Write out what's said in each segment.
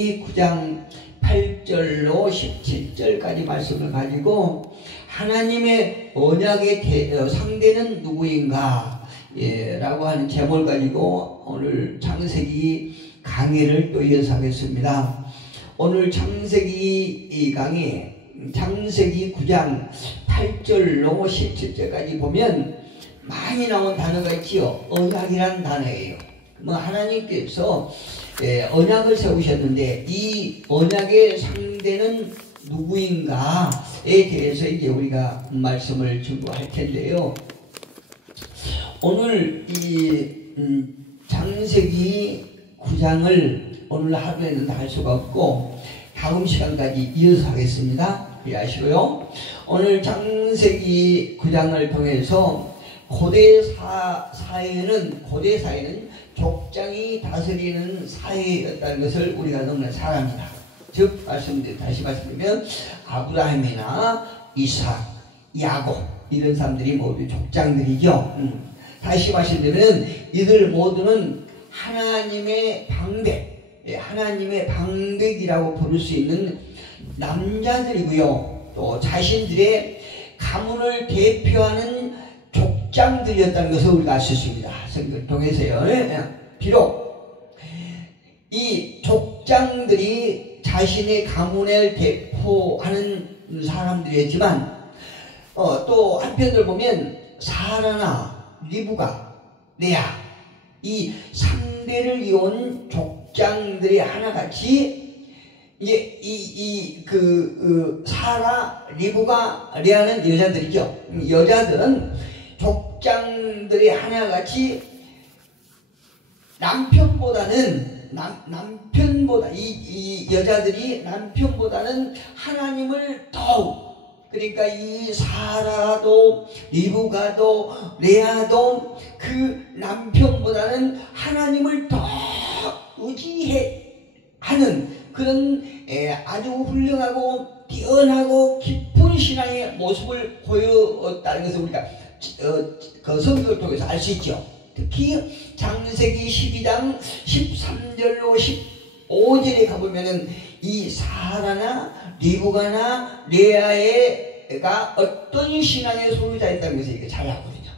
9장 8절로 17절까지 말씀을 가지고 하나님의 언약의 상대는 누구인가 라고 하는 제목을 가지고 오늘 창세기 강의를 또 이어서 하겠습니다. 오늘 창세기 강의 창세기 9장 8절로 17절까지 보면 많이 나온 단어가 있지요. 언약이라는 단어예요. 하나님께서 언약을 세우셨는데 이 언약의 상대는 누구인가에 대해서 이제 우리가 말씀을 전부할 텐데요. 오늘 이 창세기 9장을 오늘 하루에는 다 할 수가 없고 다음 시간까지 이어서 하겠습니다. 이해하시고요. 오늘 창세기 9장을 통해서 고대 사회는 족장이 다스리는 사회였다는 것을 우리가 너무나 잘 압니다. 즉 다시 말씀드리면 아브라함이나 이삭, 야곱 이런 사람들이 모두 족장들이죠. 다시 말씀드리면 이들 모두는 하나님의 방백, 하나님의 방백이라고 부를 수 있는 남자들이고요. 또 자신들의 가문을 대표하는 족장들이었다는 것을 우리가 알 수 있습니다. 성경을 통해서요. 비록 이 족장들이 자신의 가문을 대표하는 사람들이었지만 또 한편으로 보면 사라나 리브가 레아 이 3대를 이룬 족장들이 하나같이 이제 사라 리브가 레아는 여자들이죠. 여자들은 족장들이 하나같이 이 여자들이 남편보다는 하나님을 더욱, 그러니까 이 사라도 리브가도 레아도 그 남편보다는 하나님을 더 의지해 하는 그런 아주 훌륭하고 뛰어나고 깊은 신앙의 모습을 보였다는 것을 우리가 그 성경을 통해서 알 수 있죠. 특히 창세기 12장 13절로 15절에 가보면은 이 사라나 리브가나 레아가 어떤 신앙의 소유자였다는 것을 이게 잘 알거든요.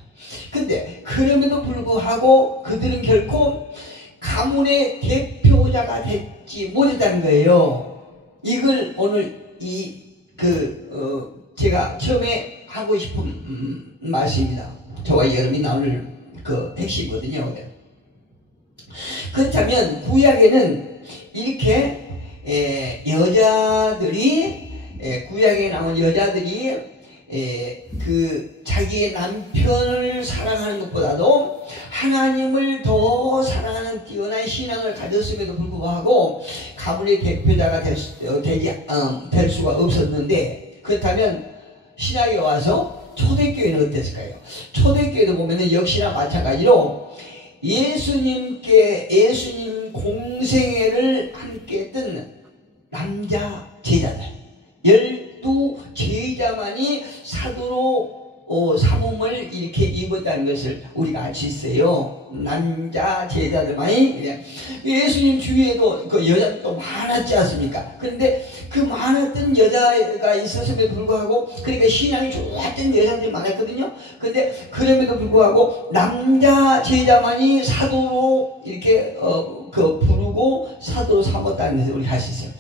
근데 그럼에도 불구하고 그들은 결코 가문의 대표자가 되지 못했다는 거예요. 이걸 오늘 제가 처음에 하고 싶은 말씀입니다. 저와 여러분이 나눌 그 택시거든요. 그렇다면 구약에는 이렇게 구약에 나온 여자들이 그 자기의 남편을 사랑하는 것보다도 하나님을 더 사랑하는 뛰어난 신앙을 가졌음에도 불구하고 가문의 대표자가 될 수가 없었는데, 그렇다면 신학에 와서 초대교회는 어땠을까요? 초대교회도 보면은 역시나 마찬가지로 예수님 공생애를 함께 했던 남자 제자들 12제자만이 사도로 삼음을 이렇게 입었다는 것을 우리가 알 수 있어요. 남자 제자들만이. 예수님 주위에도 그 여자도 많았지 않습니까? 그런데 그 많았던 여자가 있었음에도 불구하고, 그러니까 신앙이 좋았던 여자들이 많았거든요. 그런데 그럼에도 불구하고 남자 제자만이 사도로 이렇게 부르고 사도로 삼았다는 것을 우리가 알 수 있어요.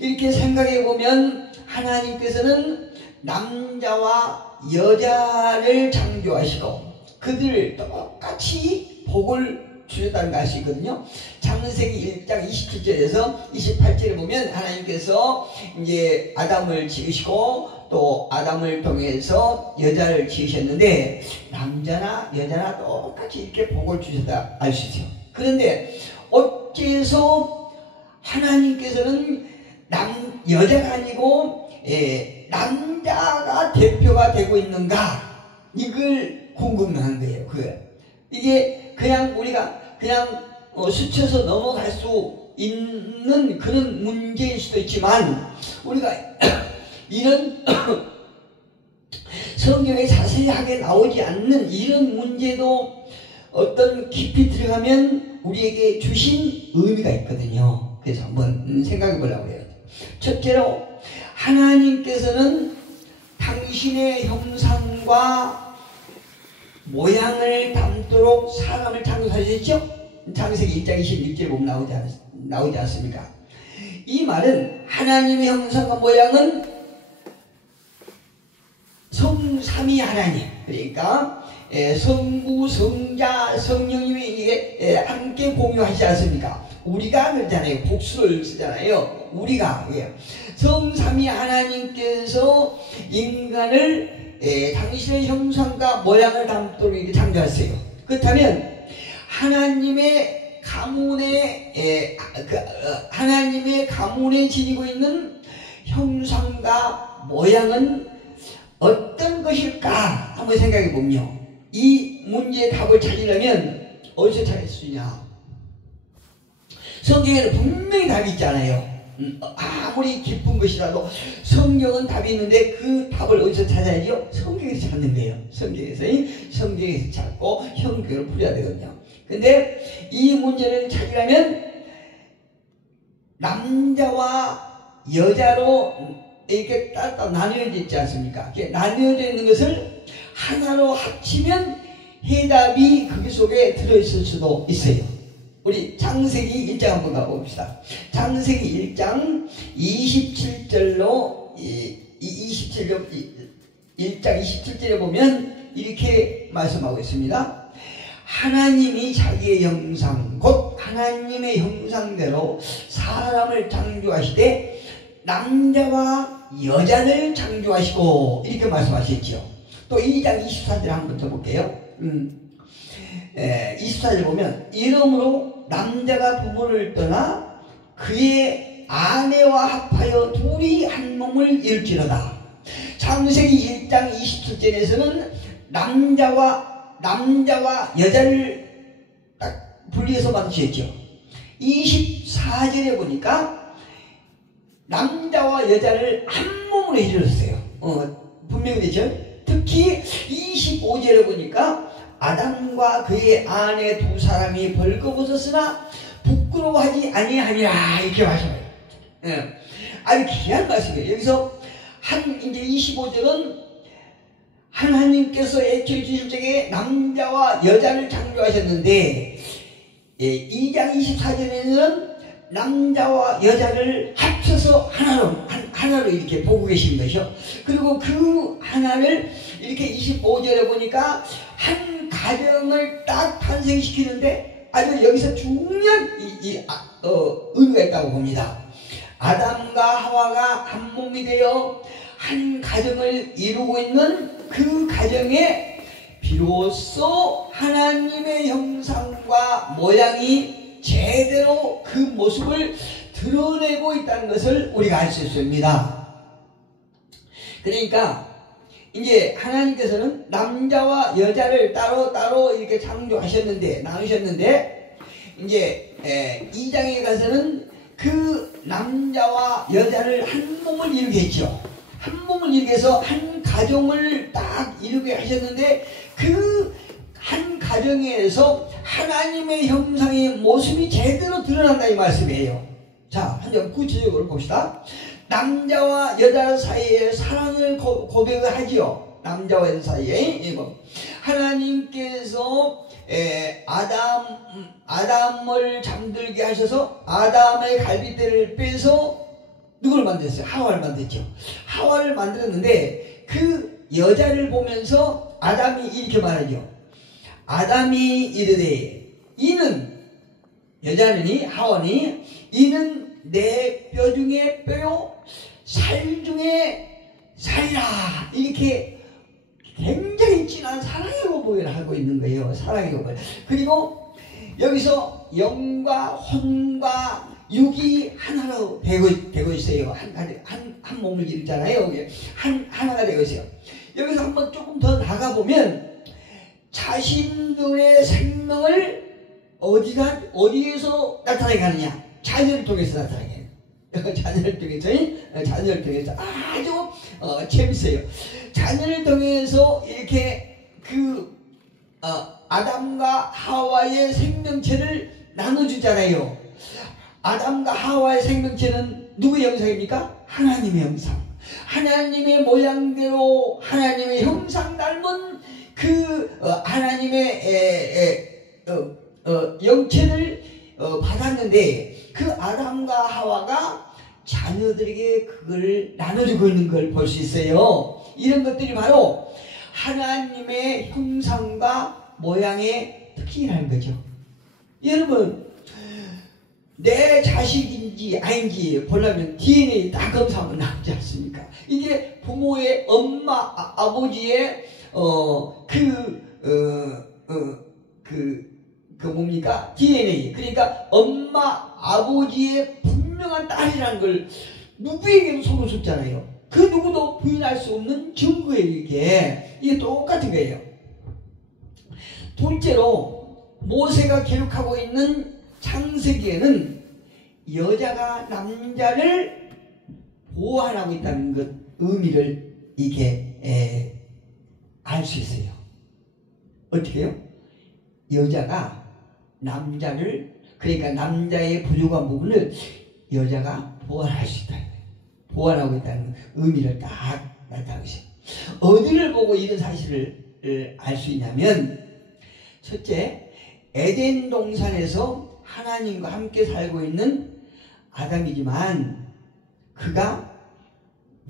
이렇게 생각해 보면 하나님께서는 남자와 여자를 창조하시고 그들을 똑같이 복을 주셨다는 걸 알 수 있거든요. 창세기 1장 27절에서 28절에 보면 하나님께서 이제 아담을 지으시고 또 아담을 통해서 여자를 지으셨는데 남자나 여자나 똑같이 이렇게 복을 주셨다 알 수 있어요. 그런데 어째서 하나님께서는 여자가 아니고 남자가 대표가 되고 있는가, 이걸 궁금한 거예요. 이게 그냥 우리가 스쳐서 넘어갈 수 있는 그런 문제일 수도 있지만, 우리가 이런 성경에 자세하게 나오지 않는 이런 문제도 어떤 깊이 들어가면 우리에게 주신 의미가 있거든요. 그래서 한번 생각해 보려고 해요. 첫째로, 하나님께서는 당신의 형상과 모양을 담도록 사람을 창조하셨죠? 창세기 1장 26절에 보면 나오지 않습니까? 이 말은 하나님의 형상과 모양은 성삼위 하나님, 그러니까 성부, 성자, 성령님이 이게 함께 공유하지 않습니까? 우리가 그러잖아요. 복수를 쓰잖아요. 우리가. 성삼위 하나님께서 인간을 당신의 형상과 모양을 담도록 이렇게 창조했어요. 그렇다면 하나님의 가문에 지니고 있는 형상과 모양은 어떤 것일까 한번 생각해 보면요, 이 문제의 답을 찾으려면 어디서 찾을 수 있냐? 성경에는 분명히 답이 있잖아요. 아무리 깊은 것이라도 성경은 답이 있는데 그 답을 어디서 찾아야죠? 성경에서 찾는 거예요. 성경에서 찾고 현경을 풀어야 되거든요. 근데 이 문제를 찾으려면 남자와 여자로 이렇게 따로 나뉘어져 있지 않습니까? 나뉘어져 있는 것을 하나로 합치면 해답이 그 속에 들어있을 수도 있어요. 우리 창세기 1장 한번 가봅시다. 창세기 1장 27절로 1장 27절에 보면 이렇게 말씀하고 있습니다. 하나님이 자기의 형상 곧 하나님의 형상대로 사람을 창조하시되 남자와 여자를 창조하시고 이렇게 말씀하셨죠. 또 2장 24절 한번 더 볼게요. 24절 보면 이러므로 남자가 부모를 떠나 그의 아내와 합하여 둘이 한 몸을 이룰지로다. 창세기 1장 27절에서는 남자와 여자를 딱 분리해서 만드셨죠. 24절에 보니까 남자와 여자를 한 몸으로 이루었어요. 분명히 되죠. 특히 25절에 보니까 아담과 그의 아내 두 사람이 벌거벗었으나 부끄러워하지 아니하니라 이렇게 말씀해요. 아주 귀한 말씀이에요. 여기서 이제 25절은 하나님께서 애초에 주실 적에 남자와 여자를 창조하셨는데 2장 24절에는 남자와 여자를 합쳐서 하나로 이렇게 보고 계신 것이요. 그리고 그 하나를 이렇게 25절에 보니까 한 가정을 딱 탄생시키는데 아주 여기서 중요한 의미가 있다고 봅니다. 아담과 하와가 한 몸이 되어 한 가정을 이루고 있는 그 가정에 비로소 하나님의 형상과 모양이 제대로 그 모습을 드러내고 있다는 것을 우리가 알 수 있습니다. 그러니까 이제 하나님께서는 남자와 여자를 따로 이렇게 창조하셨는데 나누셨는데 이제 2장에 가서는 그 남자와 여자를 한 몸을 이루게 했죠. 한 몸을 이루게 해서 한 가정을 딱 이루게 하셨는데 그 한 가정에서 하나님의 형상의 모습이 제대로 드러난다 이 말씀이에요. 자, 한번 구체적으로 봅시다. 남자와 여자 사이에 사랑을 고백을 하지요. 남자와 여자 사이에 하나님께서 아담을 잠들게 하셔서 아담의 갈빗대를 빼서 누구를 만들었어요? 하와를 만들었죠. 하와를 만들었는데 그 여자를 보면서 아담이 이렇게 말하죠. 아담이 이르되 이는 여자는 하와니 이는 내 뼈 중에 뼈요 살 중에 살이라 이렇게 굉장히 진한 사랑의 고백을 하고 있는 거예요. 사랑의 고백. 그리고 여기서 영과 혼과 육이 하나로 되고 있어요. 한 몸을 이루잖아요. 하나가 되고 있어요. 여기서 한번 조금 더 나가보면 자신들의 생명을 어디에서 나타나게 하느냐? 자녀를 통해서 나타나게 해요. 자녀를 통해서 아주 재밌어요. 자녀를 통해서 이렇게 아담과 하와의 생명체를 나눠주잖아요. 아담과 하와의 생명체는 누구의 형상입니까? 하나님의 형상. 하나님의 모양대로 하나님의 형상 닮은 그 하나님의 영체를 받았는데 그 아담과 하와가 자녀들에게 그걸 나눠주고 있는 걸 볼 수 있어요. 이런 것들이 바로 하나님의 형상과 모양의 특징이라는 거죠. 여러분, 내 자식인지 아닌지 보려면 DNA 딱 검사하면 나오지 않습니까? 이게 부모의 엄마, 아버지의 뭡니까? DNA. 그러니까 엄마, 아버지의 분명한 딸이라는 걸 누구에게도 속을 수 없잖아요. 그 누구도 부인할 수 없는 증거예요, 이게 똑같은 거예요. 둘째로, 모세가 기록하고 있는 창세기에는 여자가 남자를 보호하고 있다는 것, 의미를 이게 알 수 있어요. 어떻게 해요? 여자가 남자를, 그러니까 남자의 부족한 부분을 여자가 보완할 수 있다. 보완하고 있다는 의미를 딱 나타나고 있어요. 어디를 보고 이런 사실을 알 수 있냐면, 첫째, 에덴 동산에서 하나님과 함께 살고 있는 아담이지만 그가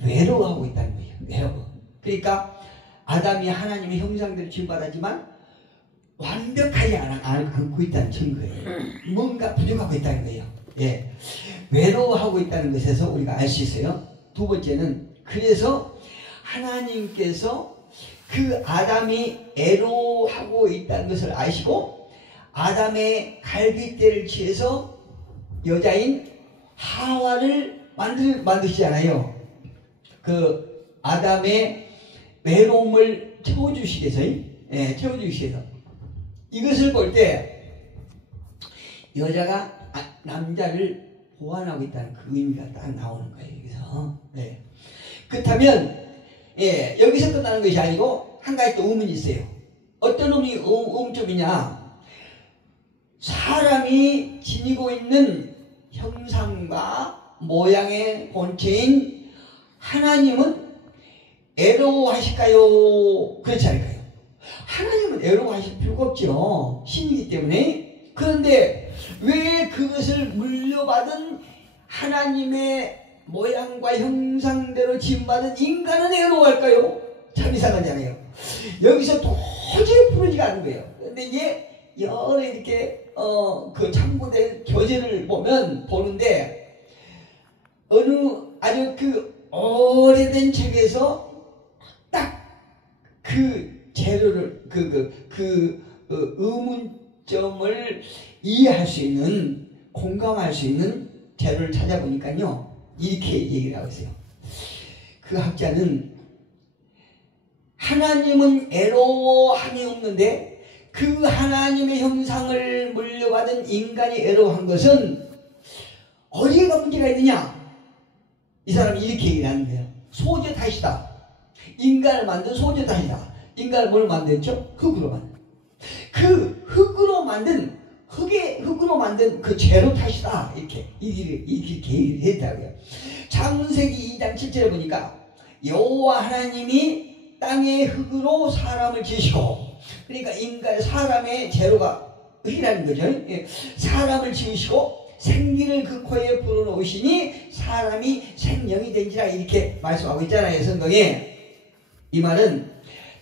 외로워하고 있다는 거예요. 외로워. 그러니까 아담이 하나님의 형상대로 지음받았지만 완벽하지 않고 있다는 증거예요. 뭔가 부족하고 있다는 거예요. 예. 외로워하고 있다는 것에서 우리가 알 수 있어요. 두 번째는, 그래서 하나님께서 그 아담이 애로하고 있다는 것을 아시고 아담의 갈빗대를 취해서 여자인 하와를 만드시잖아요. 그 아담의 외로움을 채워주시기 위해서, 채워주시기 위해서. 이것을 볼 때 여자가 남자를 보완하고 있다는 그 의미가 딱 나오는 거예요. 여기서. 네. 그렇다면 여기서 끝나는 것이 아니고 한 가지 또 의문이 있어요. 어떤 의문점이냐? 사람이 지니고 있는 형상과 모양의 본체인 하나님은 애로워하실까요? 그렇지 않을까요? 하나님은 애로워하실 필요가 없죠. 신이기 때문에. 그런데 왜 그것을 물려받은 하나님의 모양과 형상대로 지음받은 인간은 애로워할까요? 참 이상하잖아요. 여기서 도저히 풀어지가 않는 거예요. 근데 이게 여러 이렇게 그 참고된 교재를 보는데 아주 그 오래된 책에서 딱 그 재료를 의문점을 이해할 수 있는, 공감할 수 있는 재료를 찾아보니까요, 이렇게 얘기를 하고 있어요. 그 학자는 하나님은 애로워함이 없는데 그 하나님의 형상을 물려받은 인간이 애로워한 것은 어디가 문제가 있느냐? 이 사람이 이렇게 얘기를 하는 거예요. 소재 탓이다. 인간을 만든 소재 탓이다. 인간을 뭘 만들었죠? 흙으로 만든. 그 흙으로 만든 그 재료 탓이다. 이렇게 얘기를 했다고요. 창세기 2장 7절에 보니까 여호와 하나님이 땅의 흙으로 사람을 지으시고, 그러니까 사람의 재료가 흙이라는 거죠. 사람을 지으시고 생기를 그 코에 불어넣으시니 사람이 생명이 된지라, 이렇게 말씀하고 있잖아요, 성경에. 이 말은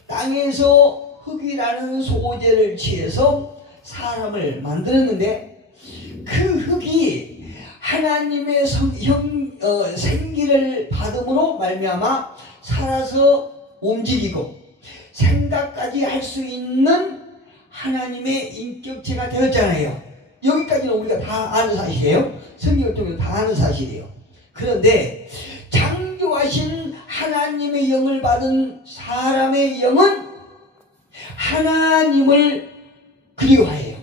땅에서 흙이라는 소재를 취해서 사람을 만들었는데 그 흙이 하나님의 생기를 받음으로 말미암아 살아서 움직이고 생각까지 할 수 있는 하나님의 인격체가 되었잖아요. 여기까지는 우리가 다 아는 사실이에요. 성경을 통해서 다 아는 사실이에요. 그런데 창조하신 하나님의 영을 받은 사람의 영은 하나님을 그리워해요.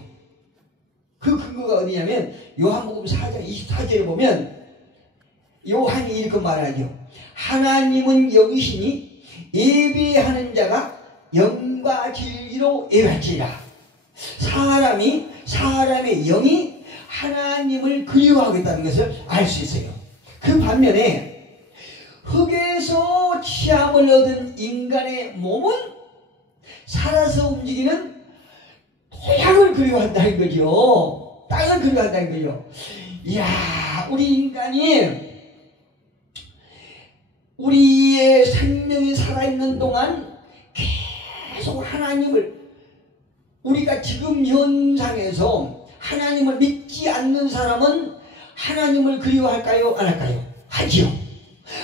그 근거가 어디냐면 요한복음 4장 24절에 보면 요한이 이렇게 말하죠. 하나님은 영이시니 예배하는 자가 영과 진리로 예배할지라. 사람의 영이 하나님을 그리워하겠다는 것을 알 수 있어요. 그 반면에 흙에서 취함을 얻은 인간의 몸은 살아서 움직이는 토양을 그리워한다는 거죠. 땅을 그리워한다는 거죠. 이야, 우리 인간이 우리의 생명이 살아있는 동안 계속 하나님을, 우리가 지금 현상에서 하나님을 믿지 않는 사람은 하나님을 그리워할까요? 안 할까요? 하지요.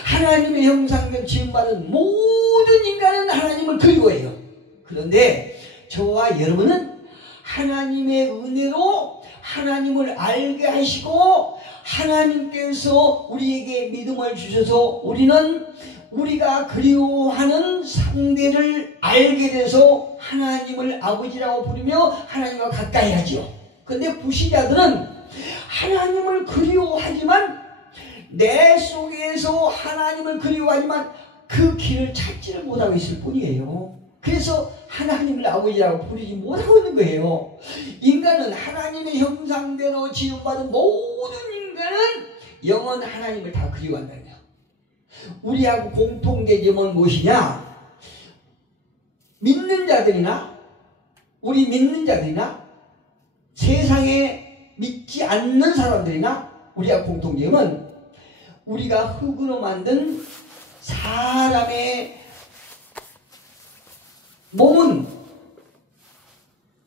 하나님의 형상된 지음받은 모든 인간은 하나님을 그리워해요. 그런데 저와 여러분은 하나님의 은혜로 하나님을 알게 하시고 하나님께서 우리에게 믿음을 주셔서 우리는 우리가 그리워하는 상대를 알게 돼서 하나님을 아버지라고 부르며 하나님과 가까이 하지요. 그런데 불신자들은 하나님을 그리워하지만 내 속에서 하나님을 그리워하지만 그 길을 찾지를 못하고 있을 뿐이에요. 그래서 하나님을 아버지라고 부르지 못하고 있는 거예요. 인간은 하나님의 형상대로 지음받은 모든 인간은 영원 하나님을 다 그리워한다는 거예요. 우리하고 공통되점은 무엇이냐? 믿는 자들이나 우리 믿는 자들이나 세상에 믿지 않는 사람들이나 우리하고 공통점은 우리가 흙으로 만든 사람의 몸은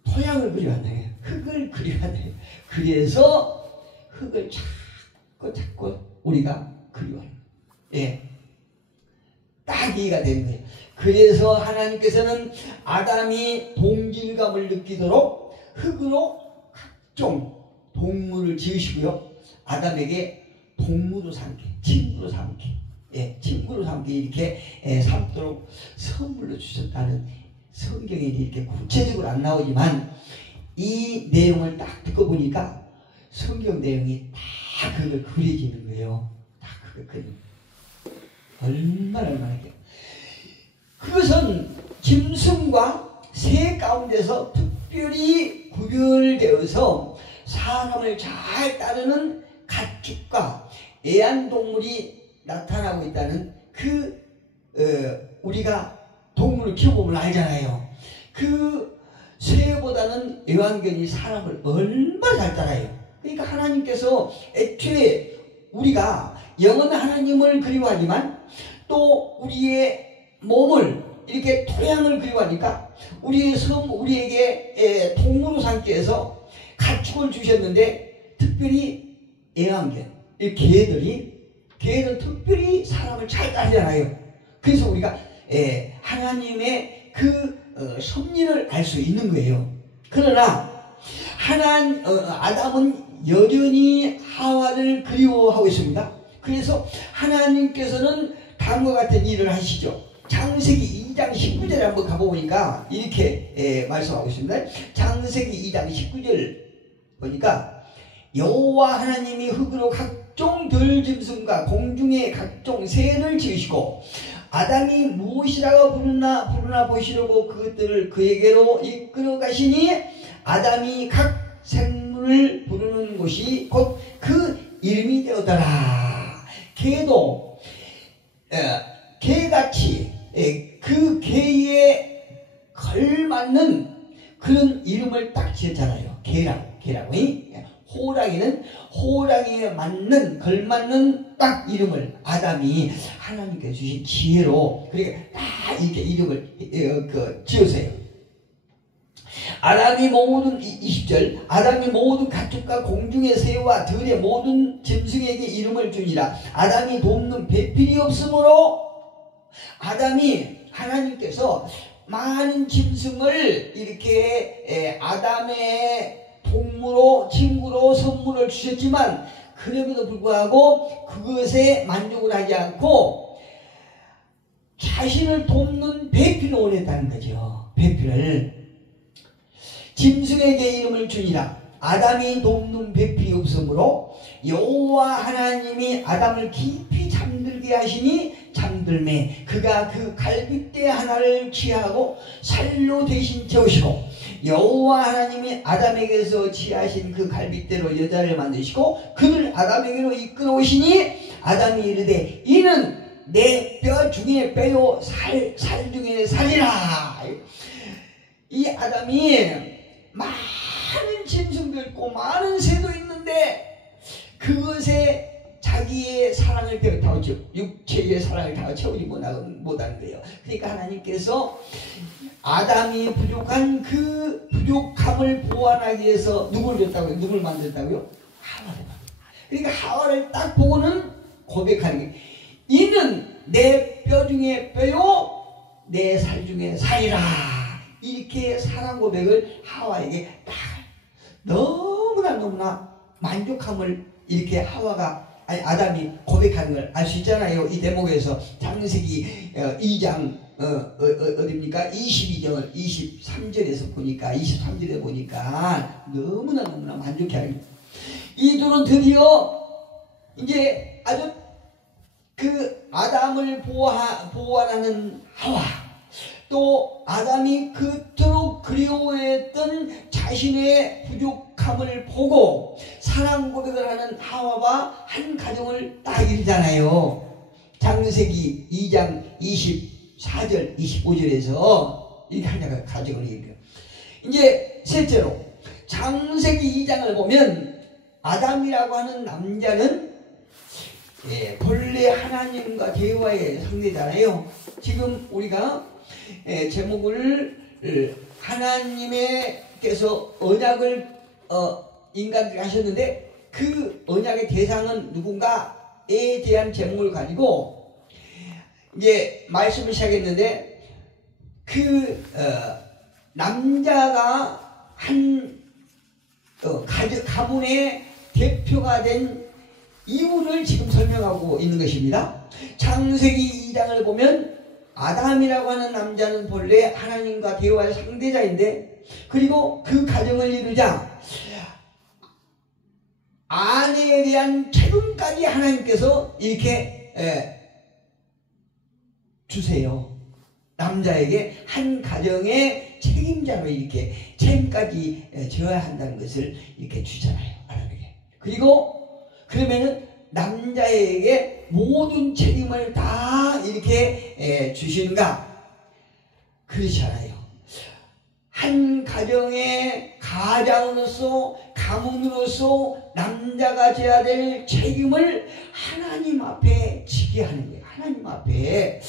토양을 그리워한다. 흙을 그리워한다. 그래서 흙을 자꾸 우리가 그리워해요. 예. 딱 이해가 되는 거예요. 그래서 하나님께서는 아담이 동질감을 느끼도록 흙으로 각종 동물을 지으시고요. 아담에게 동무로 삼게, 친구로 삼게, 예, 친구로 삼게 이렇게 삼도록 선물로 주셨다는 성경에 이렇게 구체적으로 안 나오지만 이 내용을 딱 듣고 보니까 성경 내용이 다 그걸 그려지는 거예요. 다 그걸 그려. 얼마나 해요. 그것은 짐승과 새 가운데서 특별히 구별되어서 사람을 잘 따르는 가축과 애완동물이 나타나고 있다는 우리가 동물을 키워보면 알잖아요. 그 새보다는 애완견이 사람을 얼마나 잘 따라요. 그러니까 하나님께서 애초에 우리가 영원한 하나님을 그리워하지만 또 우리의 몸을 이렇게 토양을 그리워하니까 우리에게 동물로 삼기 위해서 가축을 주셨는데 특별히 애완견, 개들은 특별히 사람을 잘 따르잖아요. 그래서 우리가 하나님의 섭리를 알 수 있는 거예요. 그러나 아담은 여전히 하와를 그리워하고 있습니다. 그래서 하나님께서는 다음과 같은 일을 하시죠. 창세기 2장 19절에 한번 가보니까 이렇게 말씀하고 있습니다. 창세기 2장 19절 보니까 여호와 하나님이 흙으로 각종 들짐승과 공중의 각종 새를 지으시고 아담이 무엇이라고 부르나 보시려고 그것들을 그에게로 이끌어 가시니 아담이 각 생물을 부르는 곳이 곧 그 이름이 되었더라. 개도 개같이 그 개에 걸맞는 그런 이름을 딱 지었잖아요. 개라고. 호랑이는 호랑이에 맞는 걸맞는 딱 이름을 아담이 하나님께서 주신 지혜로 그렇게 딱 이렇게 이름을 지으세요. 아담이 모든 20절 아담이 모든 가축과 공중의 새와 들의 모든 짐승에게 이름을 주니라. 아담이 돕는 배필이 없으므로 하나님께서 많은 짐승을 이렇게 아담의 동무로 친구로 선물을 주셨지만 그럼에도 불구하고 그것에 만족을 하지 않고 자신을 돕는 배필을 원했다는 거죠. 배필을 짐승에게 이름을 주니라. 아담이 돕는 배필이 없으므로 여호와 하나님이 아담을 깊이 잠들게 이르게 하시니 잠들매 그가 그 갈빗대 하나를 취하고 살로 대신 채우시고 여호와 하나님이 아담에게서 취하신 그 갈빗대로 여자를 만드시고 그를 아담에게로 이끌어 오시니 아담이 이르되 이는 내 뼈 중에 뼈요 살 중에 살이라. 이 아담이 많은 짐승도 있고 많은 새도 있는데 그것에 자기의 사랑을 다 육체의 사랑을 다 채우지 못하는 거예요. 그러니까 하나님께서 아담이 부족한 그 부족함을 보완하기 위해서 누굴 줬다고요? 누굴 만들었다고요? 하와를. 그러니까 하와를 딱 보고는 고백하는 게 이는 내 뼈 중에 뼈요 내 살 중에 살이라. 이렇게 사랑 고백을 하와에게 딱 너무나 만족함을 이렇게 아담이 고백하는 걸 알 수 있잖아요. 이 대목에서 창세기 2장 어딥니까? 22절 23절에서 보니까 23절에 보니까 너무나 만족해요. 이 둘은 드디어 이제 아주 그 아담을 보완하는 하와, 또 아담이 그토록 그리워했던 자신의 부족함을 보고 사랑 고백을 하는 하와가 한 가정을 딱 이루잖아요. 창세기 2장 24절 25절에서 이렇게 한 가정을 이루어요. 이제 셋째로 창세기 2장을 보면 아담이라고 하는 남자는 본래 하나님과 대화의 상대잖아요. 지금 우리가 제목을 하나님께서 언약을 인간들이 하셨는데 그 언약의 대상은 누군가에 대한 제목을 가지고 이제 말씀을 시작했는데 그 남자가 한 가문의 대표가 된 이유를 지금 설명하고 있는 것입니다. 창세기 2장을 보면 아담이라고 하는 남자는 본래 하나님과 대화의 상대자인데 그리고 그 가정을 이루자 아내에 대한 책임까지 하나님께서 이렇게 주세요. 남자에게 한 가정의 책임자로 이렇게 책임까지 져야 한다는 것을 이렇게 주잖아요. 아담에게. 그리고 그러면은 남자에게 모든 책임을 다 이렇게 주시는가? 그렇잖아요. 한 가정의 가장으로서 가문으로서 남자가 져야 될 책임을 하나님 앞에 지게 하는 거예요. 하나님 앞에.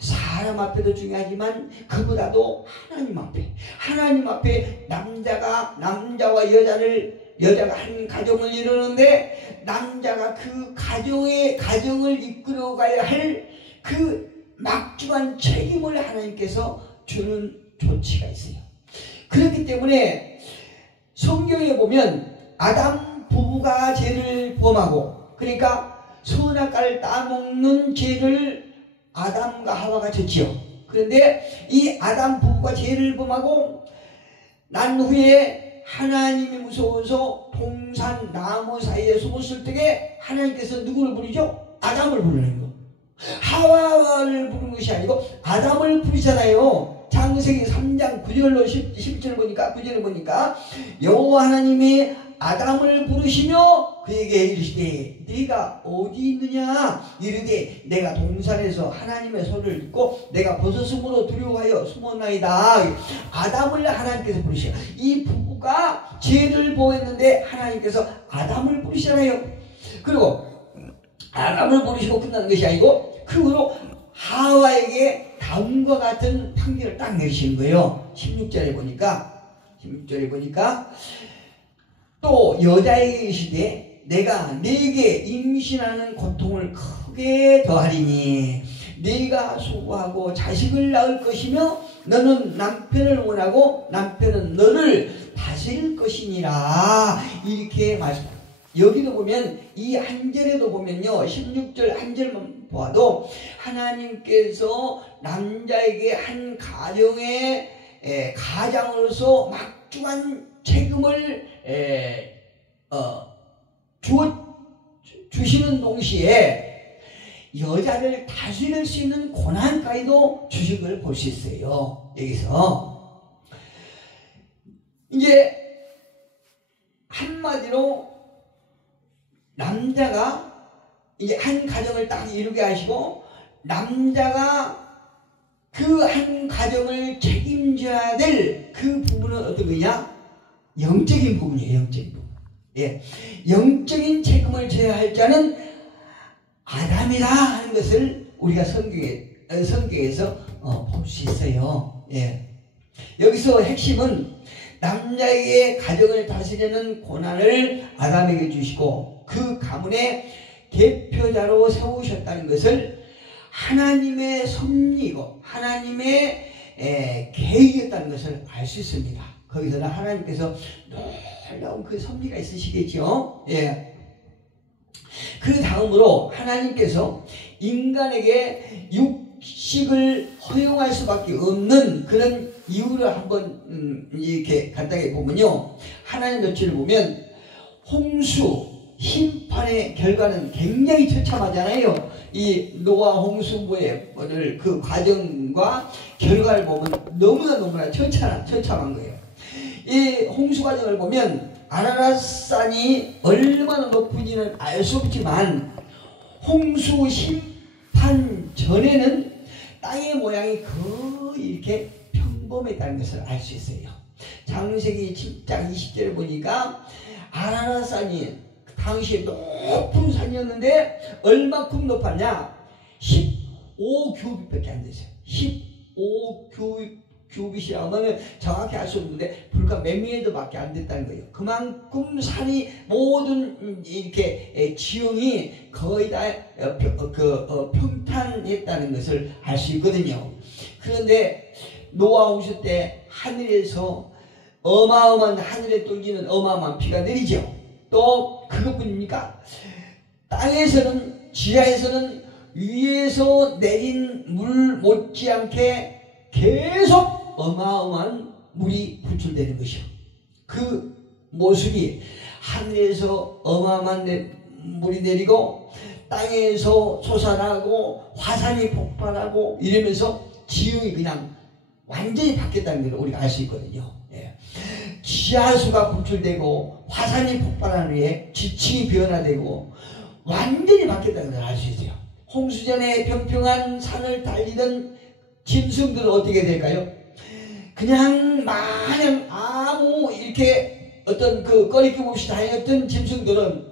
사람 앞에도 중요하지만 그보다도 하나님 앞에 남자와 여자가 한 가정을 이루는데 남자가 그 가정을 이끌어가야 할 그 막중한 책임을 하나님께서 주는 조치가 있어요. 그렇기 때문에 성경에 보면 아담 부부가 죄를 범하고 그러니까 선악과를 따먹는 죄를 아담과 하와가 졌지요. 그런데 이 아담 부부가 죄를 범하고 난 후에 하나님이 무서워서 동산 나무 사이에 숨었을 때에 하나님께서 누구를 부르죠? 아담을 부르는 거. 하와를 부르는 것이 아니고 아담을 부르잖아요. 창세기 3장 9절로 10절 보니까 9절을 보니까 여호와 하나님이 아담을 부르시며 그에게 이르시되 네가 어디 있느냐 이르되 내가 동산에서 하나님의 소리를 듣고 내가 벗었으므로 두려워하여 숨었나이다. 아담을 하나님께서 부르셔. 이 부부가 죄를 범했는데 하나님께서 아담을 부르시잖아요. 그리고 아담을 부르시고 끝나는 것이 아니고 그 후로 하와에게 다음과 같은 판결을 딱 내리시는 거예요. 16절에 보니까 또 여자에게 이르시되 내가 네게 임신하는 고통을 크게 더하리니 네가 수고하고 자식을 낳을 것이며 너는 남편을 원하고 남편은 너를 다스릴 것이니라. 이렇게 말씀합니다. 여기도 보면 이 한 절에도 보면요 16절 한 절만 보아도 하나님께서 남자에게 한 가정의 가장으로서 막중한 책임을 주시는 동시에 여자를 다스릴 수 있는 고난까지도 주신 걸 볼 수 있어요. 여기서 이제 한마디로 남자가 이제 한 가정을 딱 이루게 하시고 남자가 그 한 가정을 책임져야 될 그 부분은 어떤 거냐? 영적인 부분이에요. 영적인 부분. 예, 영적인 책임을 져야 할 자는 아담이다 하는 것을 우리가 성경에서 볼 수 있어요. 예. 여기서 핵심은 남자에게 가정을 다스리는 고난을 아담에게 주시고 그 가문의 대표자로 세우셨다는 것을 하나님의 섭리고 하나님의 계획이었다는 것을 알 수 있습니다. 거기서는 하나님께서 놀라운 그 섭리가 있으시겠죠. 예. 그 다음으로 하나님께서 인간에게 육식을 허용할 수밖에 없는 그런 이유를 한번 이렇게 간단하게 보면요. 하나님 며칠을 보면 홍수 심판의 결과는 굉장히 처참하잖아요. 이 노아 홍수의 그 과정과 결과를 보면 너무나 처참한 거예요. 이 홍수 과정을 보면 아라랏산이 얼마나 높은지는 알 수 없지만 홍수 심판 전에는 땅의 모양이 거의 이렇게 평범했다는 것을 알 수 있어요. 창세기 7장 20절에 보니까 아라랏산이 당시에 높은 산이었는데 얼마큼 높았냐? 15규빗밖에 안 됐어요. 15규빗이라면 정확히 알 수 없는데 불과 몇 미터밖에 안 됐다는 거예요. 그만큼 산이 모든 이렇게 지형이 거의 다 평탄했다는 것을 알 수 있거든요. 그런데 노아 홍수 때 하늘에서 어마어마한 하늘에 떨리는 어마어마한 비가 내리죠. 또 그것뿐입니까? 땅에서는 지하에서는 위에서 내린 물 못지않게 계속 어마어마한 물이 분출되는 것이요. 그 모습이 하늘에서 어마어마한 물이 내리고 땅에서 솟아나고 화산이 폭발하고 이러면서 지형이 그냥 완전히 바뀌었다는 걸 우리가 알 수 있거든요. 예. 지하수가 분출되고 화산이 폭발한 후에 지층이 변화되고 완전히 바뀌었다는 걸 알 수 있어요. 홍수전에 평평한 산을 달리던 짐승들은 어떻게 될까요? 그냥 마냥 아무 이렇게 어떤 그 꺼리낌 없이 다녔던 짐승들은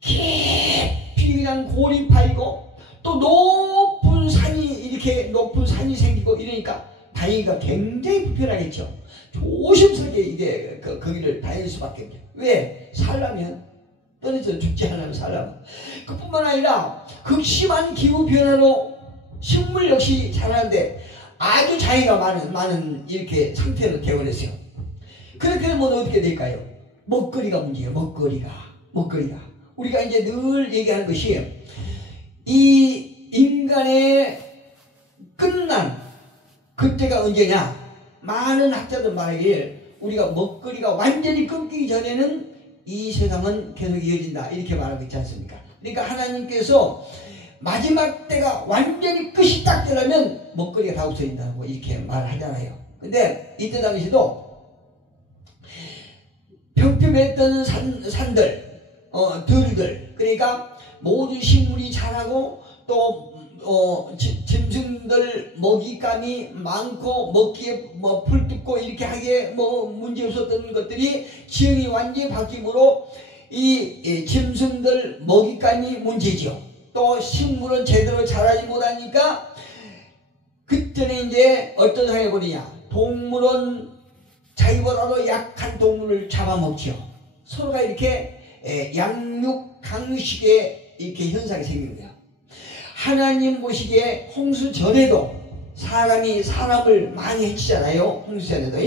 깊이 그냥 골이 파이고 또 높은 산이 생기고 이러니까 다니기가 굉장히 불편하겠죠. 조심스럽게 이게 그 길을 다닐 수밖에 없죠. 왜? 살려면 떨어져 죽지 않으면 살려면. 그뿐만 아니라 극심한 기후 변화로 식물 역시 자라는데 아주 차이가 많은 이렇게 상태로 되어버렸어요. 그렇게 되면 어떻게 될까요? 먹거리가 문제예요. 먹거리가 우리가 이제 늘 얘기하는 것이 이 인간의 끝난 그때가 언제냐? 많은 학자들 말하기를 우리가 먹거리가 완전히 끊기기 전에는 이 세상은 계속 이어진다 이렇게 말하고 있지 않습니까? 그러니까 하나님께서 마지막 때가 완전히 끝이 딱 되려면 먹거리가 다 없어진다고 이렇게 말을 하잖아요. 근데 이때 당시도 평평했던 산들, 들들, 그러니까 모든 식물이 자라고 또 짐승들 먹잇감이 많고 먹기에 풀 뜯고 이렇게 하기에 문제 없었던 것들이 지형이 완전히 바뀌므로 이 짐승들 먹잇감이 문제죠. 또 식물은 제대로 자라지 못하니까 그때는 이제 어떤 상황이 벌이냐? 동물은 자기보다도 약한 동물을 잡아먹죠. 서로가 이렇게 양육 강식의 이렇게 현상이 생기는 거야. 하나님 보시기에 홍수 전에도 사람이 사람을 많이 해치잖아요. 홍수 전에도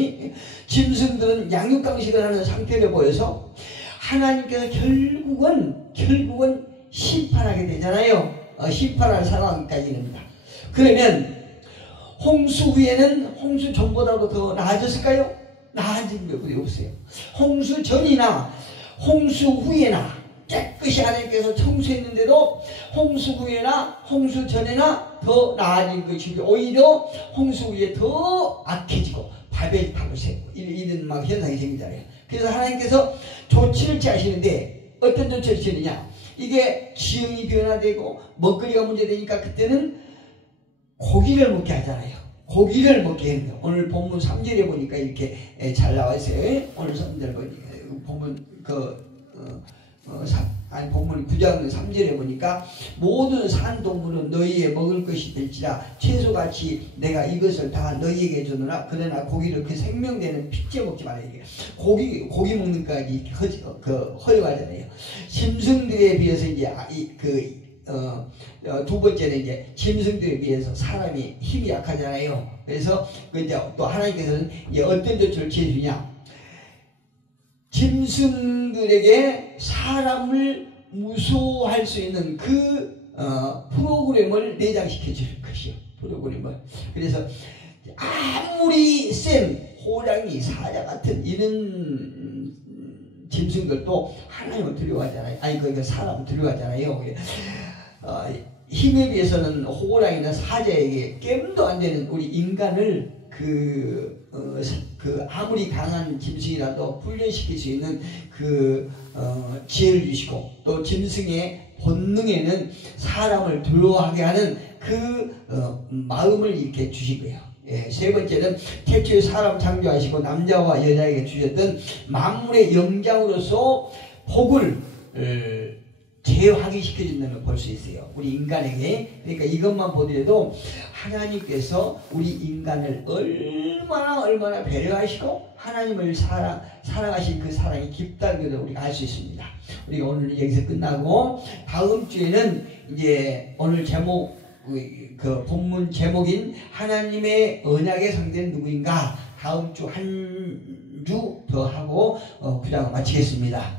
짐승들은 양육 강식을 하는 상태를 보여서 하나님께서 결국은 심판하게 되잖아요. 심판할 상황까지입니다. 그러면 홍수 후에는 홍수 전보다도 더 나아졌을까요? 나아진 것이 없어요. 홍수 전이나 홍수 후에나 깨끗이 하나님께서 청소했는데도 홍수 후에나 홍수 전에나 더 나아진 것이고 오히려 홍수 후에 더 악해지고 바벨탑을 세우고 이런 막 현상이 생기잖아요. 그래서 하나님께서 조치를 취하시는데 어떤 조치를 취하느냐, 이게 지형이 변화되고 먹거리가 문제되니까 그때는 고기를 먹게 하잖아요. 고기를 먹게 하는 거예요. 오늘 본문 3절에 보니까 이렇게 잘 나와 있어요. 오늘 3절 보니까 본문 본문 9장 3절에 보니까 모든 산 동물은 너희의 먹을 것이 될지라 채소같이 내가 이것을 다 너희에게 주노라. 그러나 고기를 그 생명되는 핏째 먹지 말아야 돼. 고기 먹는 까지 허용하잖아요. 짐승들에 비해서 이제 두 번째는 이제 짐승들에 비해서 사람이 힘이 약하잖아요. 그래서 이제 또 하나님께서는 이제 어떤 조치를 취해주냐, 짐승들에게 사람을 무서워할 수 있는 그 프로그램을 내장시켜 줄 것이요. 프로그램을. 그래서 아무리 센 호랑이, 사자 같은 이런 짐승들도 하나님을 두려워하잖아요. 아니 그러니까 사람을 두려워하잖아요. 힘에 비해서는 호랑이나 사자에게 깸도 안 되는 우리 인간을 아무리 강한 짐승이라도 훈련시킬 수 있는 지혜를 주시고, 또 짐승의 본능에는 사람을 두려워하게 하는 마음을 이렇게 주신 거예요. 세 번째는 태초에 사람 창조하시고 남자와 여자에게 주셨던 만물의 영장으로서 복을 재확인시켜준다는 걸 볼 수 있어요. 우리 인간에게. 그러니까 이것만 보더라도 하나님께서 우리 인간을 얼마나 배려하시고 하나님을 사랑하신 그 사랑이 깊다는 것을 우리가 알 수 있습니다. 우리가 오늘 여기서 끝나고 다음 주에는 이제 오늘 제목, 본문 제목인 하나님의 언약의 상대는 누구인가, 다음 주 한 주 더 하고 9장을 마치겠습니다.